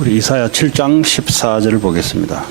우리 이사야 7장 14절을 보겠습니다.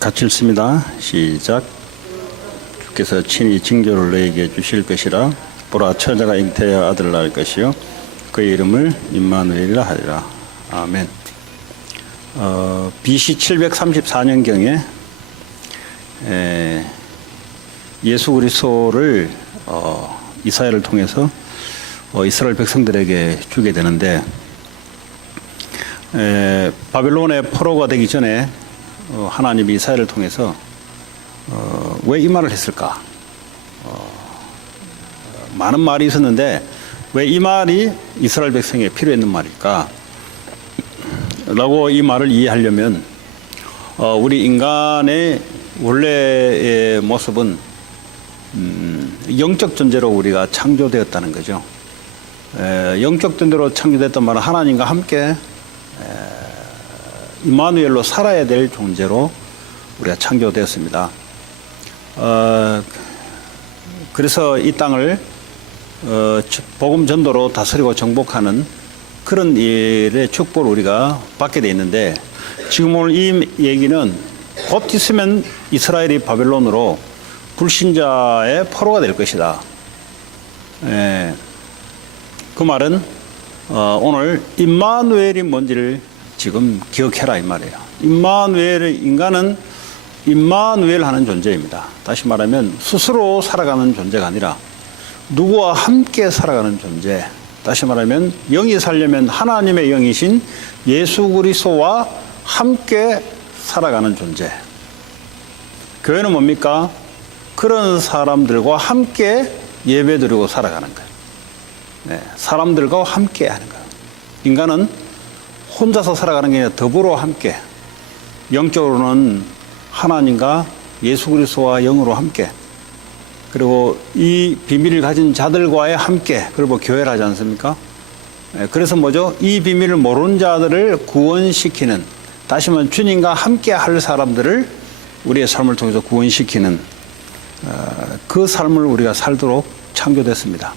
같이 읽습니다. 시작. 주께서 친히 징조를 너에게 주실 것이라. 보라, 처자가 잉태하여 아들을 낳을 것이요 그의 이름을 임마누엘이라 하리라. 아멘. BC 734년경에 예수 그리스도를 이사야를 통해서 이스라엘 백성들에게 주게 되는데, 바벨론의 포로가 되기 전에 하나님이 이사야를 통해서 왜 이 말을 했을까? 많은 말이 있었는데 왜 이 말이 이스라엘 백성에 필요했는 말일까? 라고 이 말을 이해하려면 우리 인간의 원래의 모습은 영적 존재로 우리가 창조되었다는 거죠. 영적 존재로 창조됐단 말은 하나님과 함께 임마누엘로 살아야 될 존재로 우리가 창조되었습니다. 그래서 이 땅을 복음 전도로 다스리고 정복하는 그런 일의 축복을 우리가 받게 돼 있는데, 지금 오늘 이 얘기는 곧 있으면 이스라엘이 바벨론으로 불신자의 포로가 될 것이다. 그 말은 오늘 임마누엘이 뭔지를 지금 기억해라 이 말이에요. 인간은 임마누엘 하는 존재입니다. 다시 말하면 스스로 살아가는 존재가 아니라 누구와 함께 살아가는 존재. 다시 말하면 영이 살려면 하나님의 영이신 예수 그리스도와 함께 살아가는 존재. 교회는 뭡니까? 그런 사람들과 함께 예배드리고 살아가는 거예요. 사람들과 함께 하는 거예요. 인간은 혼자서 살아가는 게 아니라 더불어 함께, 영적으로는 하나님과 예수 그리스도와 영으로 함께, 그리고 이 비밀을 가진 자들과의 함께, 그리고 교회를 하지 않습니까? 그래서 뭐죠? 이 비밀을 모르는 자들을 구원시키는, 다시 말하면 주님과 함께 할 사람들을 우리의 삶을 통해서 구원시키는 그 삶을 우리가 살도록 창조됐습니다.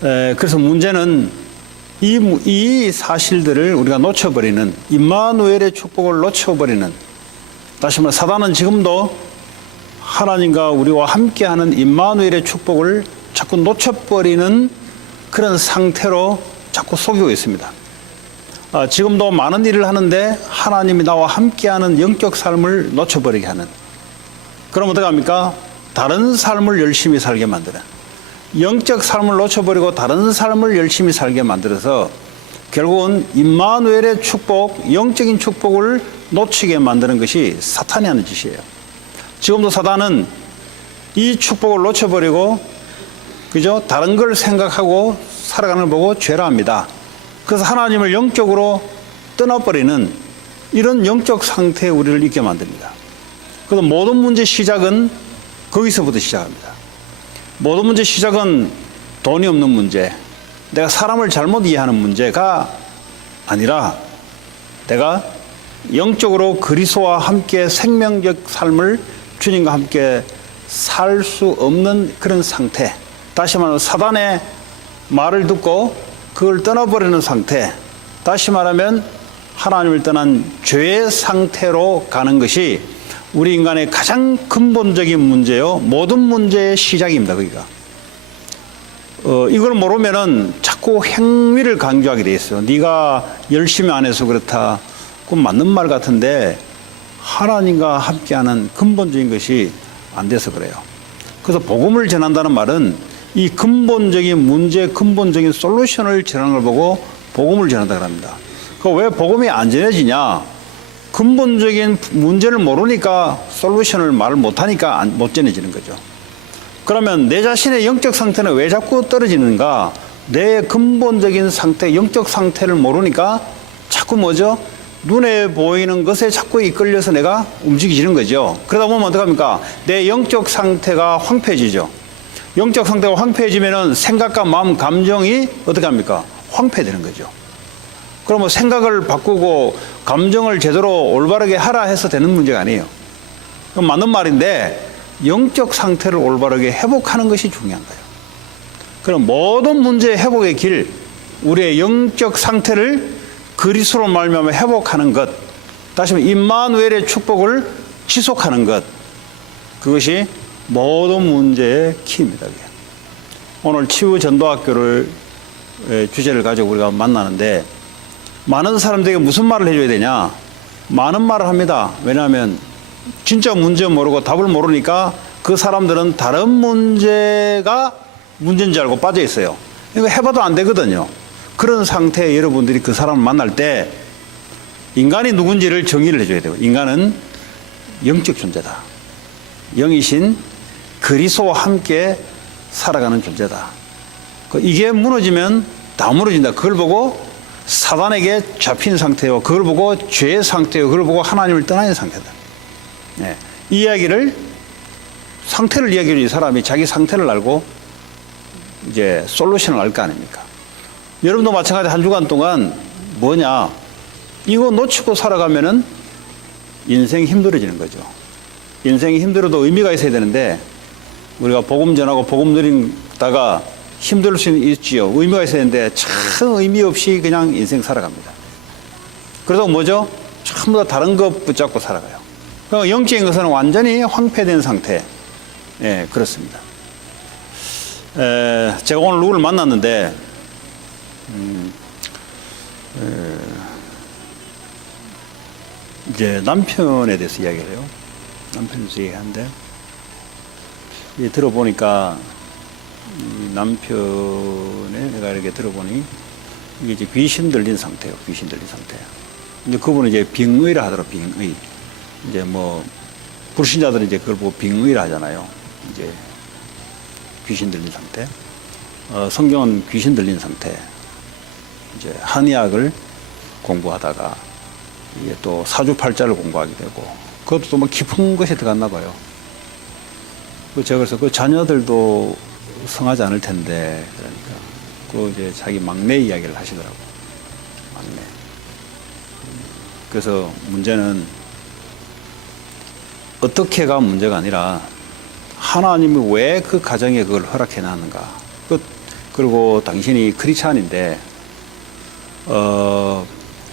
그래서 문제는 이 사실들을 우리가 놓쳐버리는, 임마누엘의 축복을 놓쳐버리는, 다시 말해 사단은 지금도 하나님과 우리와 함께하는 임마누엘의 축복을 자꾸 놓쳐버리는 그런 상태로 자꾸 속이고 있습니다. 지금도 많은 일을 하는데 하나님이 나와 함께하는 영적 삶을 놓쳐버리게 하는, 그럼 어떡합니까? 다른 삶을 열심히 살게 만드는, 영적 삶을 놓쳐버리고 다른 삶을 열심히 살게 만들어서 결국은 임마누엘의 축복, 영적인 축복을 놓치게 만드는 것이 사탄이 하는 짓이에요. 지금도 사단은 이 축복을 놓쳐버리고 그죠? 다른 걸 생각하고 살아가는 걸 보고 죄라 합니다. 그래서 하나님을 영적으로 떠나버리는 이런 영적 상태에 우리를 있게 만듭니다. 그래서 모든 문제 시작은 거기서부터 시작합니다. 모든 문제 시작은 돈이 없는 문제, 내가 사람을 잘못 이해하는 문제가 아니라 내가 영적으로 그리스도와 함께 생명적 삶을 주님과 함께 살 수 없는 그런 상태, 다시 말하면 사단의 말을 듣고 그걸 떠나버리는 상태, 다시 말하면 하나님을 떠난 죄의 상태로 가는 것이 우리 인간의 가장 근본적인 문제요, 모든 문제의 시작입니다. 거기가. 이걸 모르면은 자꾸 행위를 강조하게 돼 있어요. 네가 열심히 안 해서 그렇다. 그건 맞는 말 같은데 하나님과 함께하는 근본적인 것이 안 돼서 그래요. 그래서 복음을 전한다는 말은 이 근본적인 문제, 근본적인 솔루션을 전하는 걸 보고 복음을 전한다고 합니다. 왜 복음이 안 전해지냐? 근본적인 문제를 모르니까 솔루션을 말을 못하니까 못 전해지는 거죠. 그러면 내 자신의 영적 상태는 왜 자꾸 떨어지는가? 내 근본적인 상태, 영적 상태를 모르니까 자꾸 뭐죠? 눈에 보이는 것에 자꾸 이끌려서 내가 움직이지는 거죠. 그러다 보면 어떡합니까? 내 영적 상태가 황폐해지죠. 영적 상태가 황폐해지면은 생각과 마음, 감정이 어떡합니까? 황폐되는 거죠. 그럼 뭐 생각을 바꾸고 감정을 제대로 올바르게 하라 해서 되는 문제가 아니에요. 그건 맞는 말인데 영적 상태를 올바르게 회복하는 것이 중요한 거예요. 그럼 모든 문제 회복의 길, 우리의 영적 상태를 그리스도로 말미암아 회복하는 것, 다시 말해 임마누엘의 축복을 지속하는 것, 그것이 모든 문제의 키입니다. 오늘 치유전도학교를 주제를 가지고 우리가 만나는데 많은 사람들에게 무슨 말을 해줘야 되냐? 많은 말을 합니다. 왜냐하면 진짜 문제 모르고 답을 모르니까 그 사람들은 다른 문제가 문제인 줄 알고 빠져 있어요. 이거 해봐도 안 되거든요. 그런 상태에 여러분들이 그 사람을 만날 때 인간이 누군지를 정의를 해줘야 돼요. 인간은 영적 존재다. 영이신 그리스도와 함께 살아가는 존재다. 이게 무너지면 다 무너진다. 그걸 보고 사단에게 잡힌 상태요. 그걸 보고 죄의 상태요. 그걸 보고 하나님을 떠나는 상태다. 네. 이 이야기를 상태를 이야기해주는 사람이 자기 상태를 알고 이제 솔루션을 알 거 아닙니까? 여러분도 마찬가지 한 주간 동안 뭐냐? 이거 놓치고 살아가면은 인생이 힘들어지는 거죠. 인생이 힘들어도 의미가 있어야 되는데 우리가 복음 전하고 복음 누린다가 힘들 수 있지요. 의미가 있어야 되는데 참 의미 없이 그냥 인생 살아갑니다. 그래서 뭐죠? 전부 다 다른 것 붙잡고 살아가요. 그러니까 영적인 것은 완전히 황폐된 상태. 예, 그렇습니다. 제가 오늘 누구를 만났는데 이제 남편에 대해서 이야기를 해요. 남편에 대해서 얘기하는데 들어보니까 남편의 내가 이렇게 들어보니 이게 이제 귀신 들린 상태예요. 귀신 들린 상태. 근데 그분은 이제 빙의라 하더라고요. 빙의. 이제 뭐 불신자들은 이제 그걸 보고 빙의라 하잖아요. 이제 귀신 들린 상태. 성경은 귀신 들린 상태. 이제 한의학을 공부하다가 이게 또 사주팔자를 공부하게 되고 그것도 또 뭐 깊은 것이 들어갔나 봐요. 제가 그래서 그 자녀들도 성하지 않을 텐데 그러니까 그 이제 자기 막내 이야기를 하시더라고. 막내. 그래서 문제는 어떻게가 문제가 아니라 하나님이 왜 그 가정에 그걸 허락해 놨는가. 그리고 당신이 크리스찬인데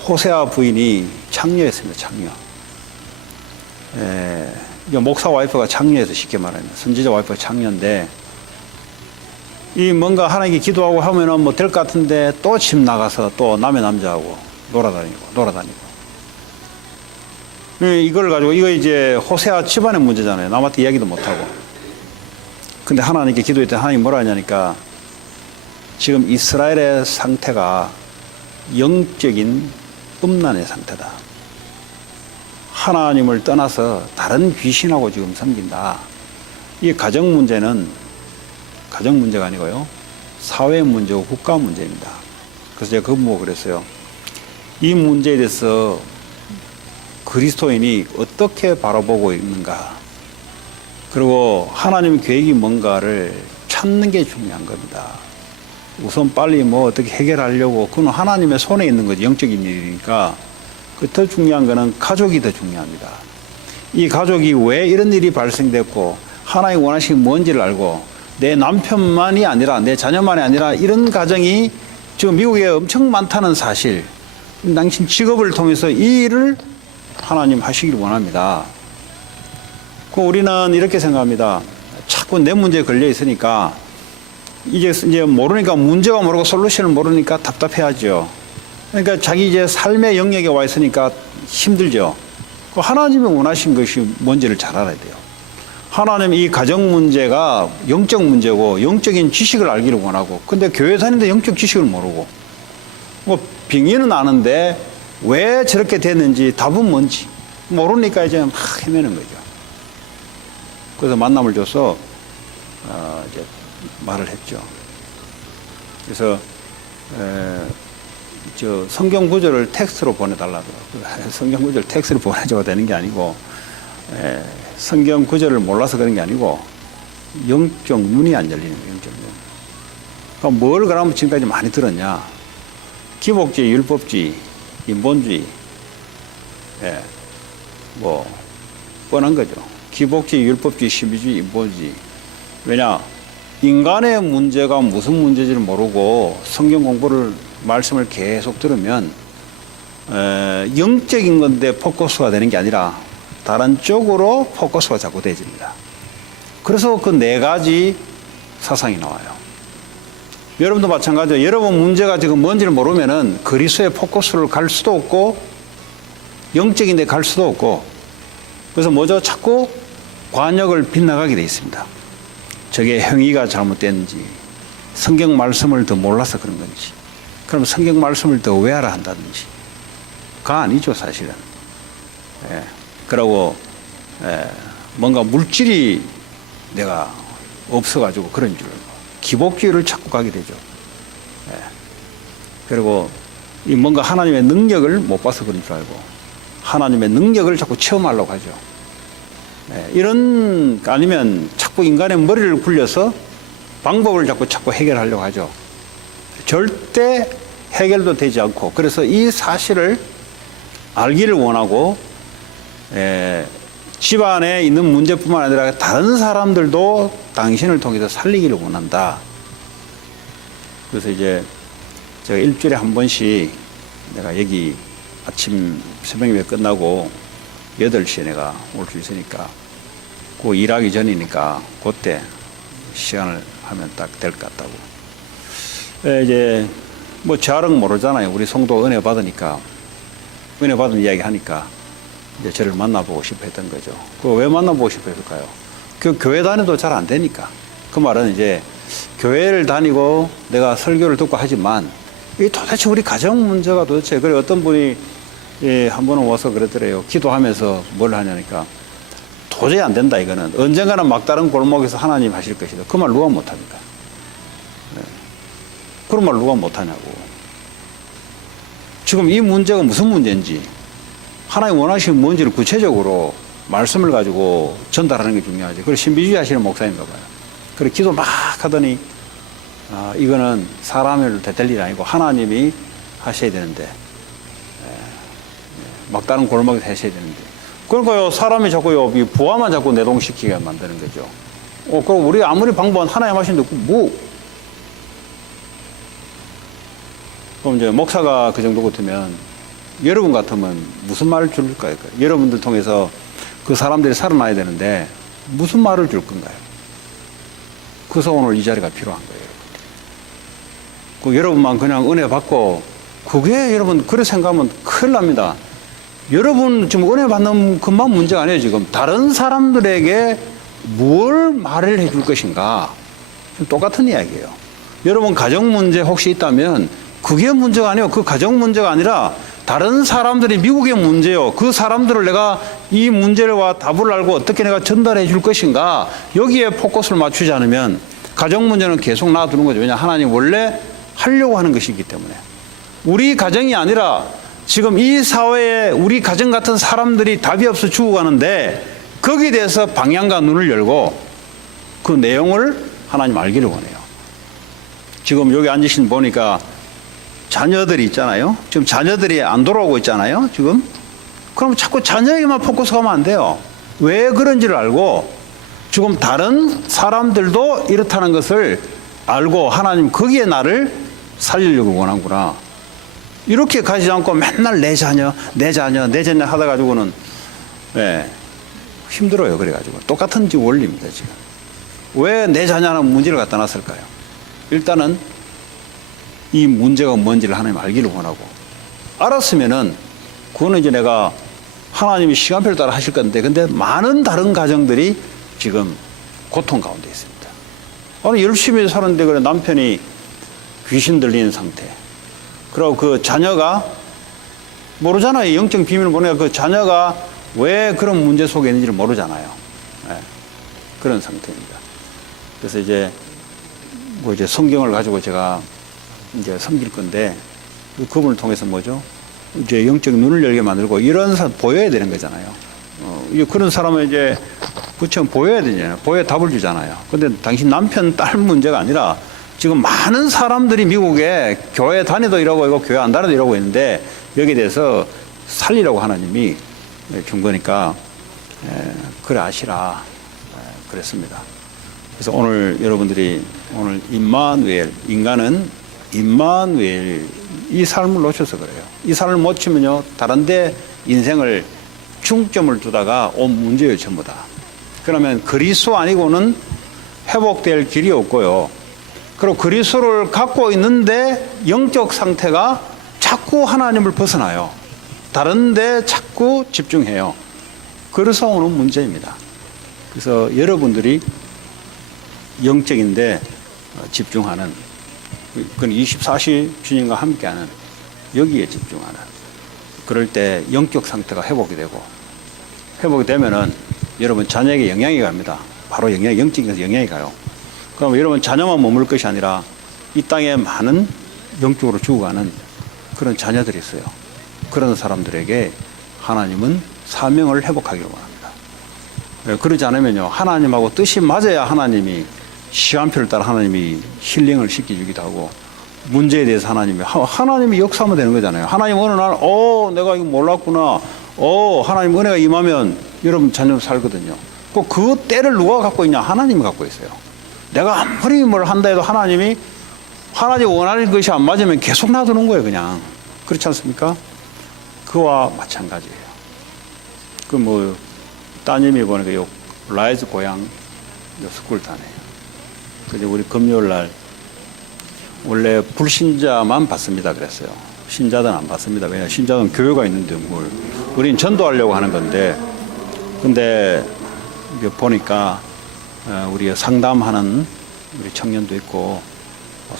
호세아 부인이 창녀였습니다. 창녀. 목사 와이프가 창녀에서 쉽게 말하면 선지자 와이프가 창녀인데 이 뭔가 하나님께 기도하고 하면은 뭐 될 것 같은데 또 집 나가서 또 남의 남자하고 놀아다니고 이걸 가지고 이거 이제 호세아 집안의 문제잖아요. 남한테 이야기도 못하고. 근데 하나님께 기도했더니 하나님 뭐라 하냐니까 지금 이스라엘의 상태가 영적인 음란의 상태다. 하나님을 떠나서 다른 귀신하고 지금 섬긴다. 이 가정 문제는 가정 문제가 아니고요. 사회 문제고 국가 문제입니다. 그래서 제가 그거 보고 그랬어요. 이 문제에 대해서 그리스도인이 어떻게 바라보고 있는가. 그리고 하나님 계획이 뭔가를 찾는 게 중요한 겁니다. 우선 빨리 뭐 어떻게 해결하려고 그건 하나님의 손에 있는 거지. 영적인 일이니까. 더 중요한 거는 가족이 더 중요합니다. 이 가족이 왜 이런 일이 발생됐고 하나님 원하시는 뭔지를 알고 내 남편만이 아니라 내 자녀만이 아니라 이런 가정이 지금 미국에 엄청 많다는 사실, 당신 직업을 통해서 이 일을 하나님 하시길 원합니다. 우리는 이렇게 생각합니다. 자꾸 내 문제에 걸려 있으니까 이제 모르니까 문제가 모르고 솔루션을 모르니까 답답해하죠. 그러니까 자기 이제 삶의 영역에 와 있으니까 힘들죠. 하나님이 원하신 것이 뭔지를 잘 알아야 돼요. 하나님 이 가정 문제가 영적 문제고 영적인 지식을 알기를 원하고 근데 교회 다니는데 영적 지식을 모르고 뭐 빙의는 아는데 왜 저렇게 됐는지 답은 뭔지 모르니까 이제 막 헤매는 거죠. 그래서 만남을 줘서 이제 말을 했죠. 그래서 저 성경 구절을 텍스트로 보내달라더라고요. 성경 구절 텍스트로 보내줘야 되는 게 아니고, 성경 구절을 몰라서 그런 게 아니고, 영적 눈이 안 열리는 거예요, 영적 눈. 그럼 뭘 그러면 지금까지 많이 들었냐? 기복주의, 율법주의, 인본주의, 뭐, 뻔한 거죠. 기복주의, 율법주의, 신비주의, 인본주의. 왜냐? 인간의 문제가 무슨 문제인지를 모르고 성경 공부를, 말씀을 계속 들으면, 영적인 건데 포커스가 되는 게 아니라 다른 쪽으로 포커스가 자꾸 되집니다. 그래서 그 네 가지 사상이 나와요. 여러분도 마찬가지예요. 여러분 문제가 지금 뭔지를 모르면은 그리스도의 포커스를 갈 수도 없고, 영적인 데 갈 수도 없고, 그래서 뭐죠? 자꾸 관역을 빗나가게 돼 있습니다. 저게 행위가 잘못됐는지, 성경 말씀을 더 몰라서 그런 건지, 그럼 성경 말씀을 더 외워라 한다든지, 가 아니죠, 사실은. 그러고, 뭔가 물질이 내가 없어가지고 그런 줄 알고, 기복주의를 찾고 가게 되죠. 그리고 이 뭔가 하나님의 능력을 못 봐서 그런 줄 알고, 하나님의 능력을 자꾸 체험하려고 하죠. 이런, 아니면 자꾸 인간의 머리를 굴려서 방법을 자꾸 해결하려고 하죠. 절대 해결도 되지 않고, 그래서 이 사실을 알기를 원하고, 집안에 있는 문제뿐만 아니라 다른 사람들도 당신을 통해서 살리기를 원한다. 그래서 이제 제가 일주일에 한 번씩 내가 여기 아침 새벽 예배 끝나고 8시에 내가 올 수 있으니까, 그 일하기 전이니까 그때 시간을 하면 딱 될 것 같다고. 이제 뭐 자랑 모르잖아요. 우리 성도 은혜 받으니까, 은혜 받은 이야기 하니까 이제 저를 만나보고 싶어 했던 거죠. 그 왜 만나보고 싶어 했을까요? 그 교회 다녀도 잘 안 되니까. 그 말은 이제 교회를 다니고 내가 설교를 듣고 하지만, 이 도대체 우리 가정 문제가 도대체, 그래 어떤 분이 한 번은 와서 그러더래요. 기도하면서 뭘 하냐니까, 도저히 안 된다 이거는. 언젠가는 막다른 골목에서 하나님 하실 것이다. 그 말 누가 못합니까? 그런 말 누가 못하냐고. 지금 이 문제가 무슨 문제인지, 하나님 원하시는 뭔지를 구체적으로 말씀을 가지고 전달하는 게 중요하죠. 그리고 신비주의 하시는 목사인가 봐요. 그리고 기도 막 하더니, 이거는 사람을 될 일이 아니고 하나님이 하셔야 되는데, 막다른 골목에서 하셔야 되는데. 그러니까요, 사람이 자꾸요, 이 부하만 자꾸 내동시키게 만드는 거죠. 그럼 우리 아무리 방법은 하나님 하시는데, 그럼 이제 목사가 그 정도 같으면, 여러분 같으면 무슨 말을 줄까요? 여러분들 통해서 그 사람들이 살아나야 되는데, 무슨 말을 줄 건가요? 그래서 오늘 이 자리가 필요한 거예요. 그 여러분만 그냥 은혜 받고, 그게 여러분, 그렇게 생각하면 큰일 납니다. 여러분 지금 은혜 받는 것만 문제가 아니에요. 지금 다른 사람들에게 뭘 말을 해줄 것인가, 똑같은 이야기예요. 여러분 가정 문제 혹시 있다면 그게 문제가 아니에요. 그 가정 문제가 아니라 다른 사람들이 미국의 문제요. 그 사람들을 내가 이 문제와 답을 알고 어떻게 내가 전달해 줄 것인가, 여기에 포커스를 맞추지 않으면 가정 문제는 계속 놔두는 거죠. 왜냐, 하나님 원래 하려고 하는 것이기 때문에. 우리 가정이 아니라 지금 이 사회에 우리 가정 같은 사람들이 답이 없어 죽어가는데, 거기에 대해서 방향과 눈을 열고 그 내용을 하나님 알기를 원해요. 지금 여기 앉으신 보니까 자녀들이 있잖아요. 지금 자녀들이 안 돌아오고 있잖아요. 지금. 그럼 자꾸 자녀에게만 포커스 가면 안 돼요. 왜 그런지를 알고, 지금 다른 사람들도 이렇다는 것을 알고, 하나님 거기에 나를 살리려고 원하구나. 이렇게 가지 않고 맨날 내 자녀 하다 가지고는, 힘들어요. 그래가지고. 똑같은 지금 원리입니다, 지금. 왜 내 자녀는 문제를 갖다 놨을까요? 일단은 이 문제가 뭔지를 하나님 알기를 원하고, 알았으면은 그거는 이제 내가 하나님이 시간표를 따라 하실 건데, 근데 많은 다른 가정들이 지금 고통 가운데 있습니다. 아니, 열심히 사는데 그래 남편이 귀신 들리는 상태. 그리고 그 자녀가 모르잖아요. 영적 비밀을 모르니까 그 자녀가 왜 그런 문제 속에 있는지를 모르잖아요. 그런 상태입니다. 그래서 이제 뭐 이제 성경을 가지고 제가 이제 섬길 건데, 그분을 통해서 뭐죠? 이제 영적 눈을 열게 만들고 이런 사람 보여야 되는 거잖아요. 그런 사람은 이제 부처는 보여야 되잖아요. 보여야 답을 주잖아요. 근데 당신 남편, 딸 문제가 아니라 지금 많은 사람들이 미국에 교회 다니도 이러고 있고 교회 안 다니도 이러고 있는데 여기에 대해서 살리라고 하나님이 준 거니까 그래 아시라 그랬습니다. 그래서 오늘 여러분들이 오늘 임마누엘, 인간은 임마누엘 이 삶을 놓쳐서 그래요. 이 삶을 못 치면요 다른 데 인생을 중점을 두다가 온 문제예요 전부 다. 그러면 그리스도 아니고는 회복될 길이 없고요. 그리고 그리스도를 갖고 있는데 영적 상태가 자꾸 하나님을 벗어나요. 다른 데 자꾸 집중해요. 그래서 오는 문제입니다. 그래서 여러분들이 영적인데 집중하는, 그건 24시 주님과 함께하는 여기에 집중하는, 그럴 때 영적 상태가 회복이 되고, 회복이 되면은 여러분 자녀에게 영향이 갑니다. 바로 영적인 영향이 가요. 그럼 여러분 자녀만 머물 것이 아니라 이 땅에 많은 영적으로 죽어가는 그런 자녀들이 있어요. 그런 사람들에게 하나님은 사명을 회복하기를 원합니다. 그러지 않으면요 하나님하고 뜻이 맞아야 하나님이 시간표를 따라 하나님이 힐링을 시켜주기도 하고, 문제에 대해서 하나님이 역사하면 되는 거잖아요. 하나님 어느 날 내가 이거 몰랐구나, 하나님 은혜가 임하면 여러분 자녀 살거든요. 그 때를 누가 갖고 있냐? 하나님이 갖고 있어요. 내가 아무리 뭘 한다 해도 하나님이 원하는 것이 안 맞으면 계속 놔두는 거예요 그냥. 그렇지 않습니까? 그와 마찬가지예요. 따님이 보니까 요 라이즈 고향 요 스쿨 다네요. 그래서 우리 금요일 날 원래 불신자만 받습니다 그랬어요. 신자들은 안 받습니다. 왜냐하면 신자는 교회가 있는데 우린 전도하려고 하는 건데, 근데 보니까 우리 상담하는 우리 청년도 있고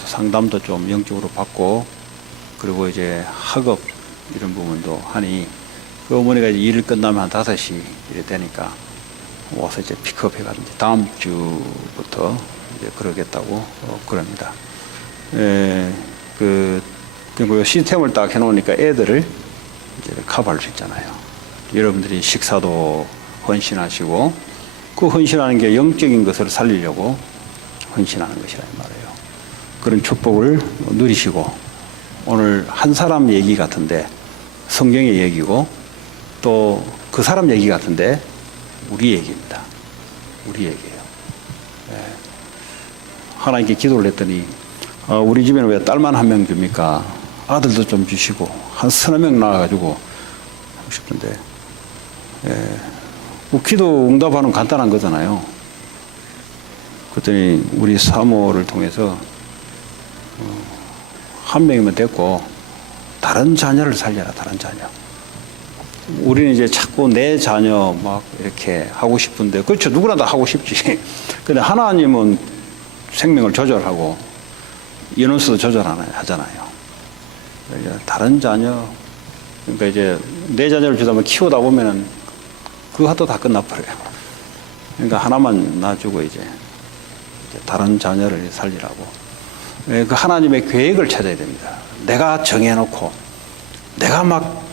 상담도 좀 영적으로 받고, 그리고 이제 학업 이런 부분도 하니 그 어머니가 이제 일을 끝나면 한 5시 이래 되니까 와서 이제 픽업해가지고 다음 주부터 이제 그러겠다고 그럽니다. 그리고 시스템을 딱 해놓으니까 애들을 이제 커버할 수 있잖아요. 여러분들이 식사도 헌신하시고, 그 헌신하는 게 영적인 것을 살리려고 헌신하는 것이란 말이에요. 그런 축복을 누리시고, 오늘 한 사람 얘기 같은데 성경의 얘기고, 또 그 사람 얘기 같은데 우리 얘기입니다. 우리 얘기예요. 하나님께 기도를 했더니 우리 집에는 왜 딸만 한 명 줍니까? 아들도 좀 주시고 한 서너 명 낳아가지고 하고 싶은데, 기도 응답하는 간단한 거잖아요. 그랬더니 우리 사모를 통해서 한 명이면 됐고 다른 자녀를 살려라. 다른 자녀. 우리는 이제 자꾸 내 자녀 막 이렇게 하고 싶은데, 그렇죠, 누구나 다 하고 싶지. 근데 하나님은 생명을 조절하고 인원수도 조절하잖아요. 다른 자녀, 그러니까 이제 내 자녀를 주다 보면 키우다 보면은 그것도 다 끝나버려요. 그러니까 하나만 놔주고 이제 다른 자녀를 살리라고. 그 하나님의 계획을 찾아야 됩니다. 내가 정해놓고 내가 막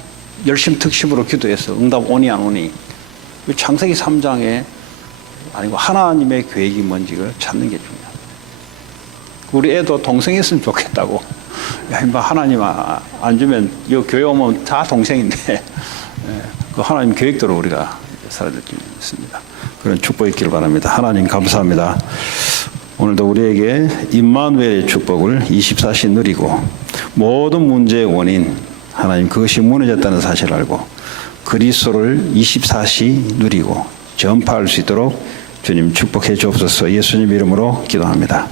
열심 특심으로 기도해서 응답 오니 안 오니, 창세기 3장에 아니고 하나님의 계획이 뭔지를 찾는 게 중요합니다. 우리 애도 동생이 있으면 좋겠다고. 하나님 안 주면 이 교회 오면 다 동생인데 그 하나님 계획대로 우리가 살아야 될 줄 믿습니다. 그런 축복이 있기를 바랍니다. 하나님 감사합니다. 오늘도 우리에게 임마누엘의 축복을 24시 누리고, 모든 문제의 원인 하나님 그것이 무너졌다는 사실을 알고 그리스도를 24시 누리고 전파할 수 있도록 주님 축복해 주옵소서. 예수님 이름으로 기도합니다.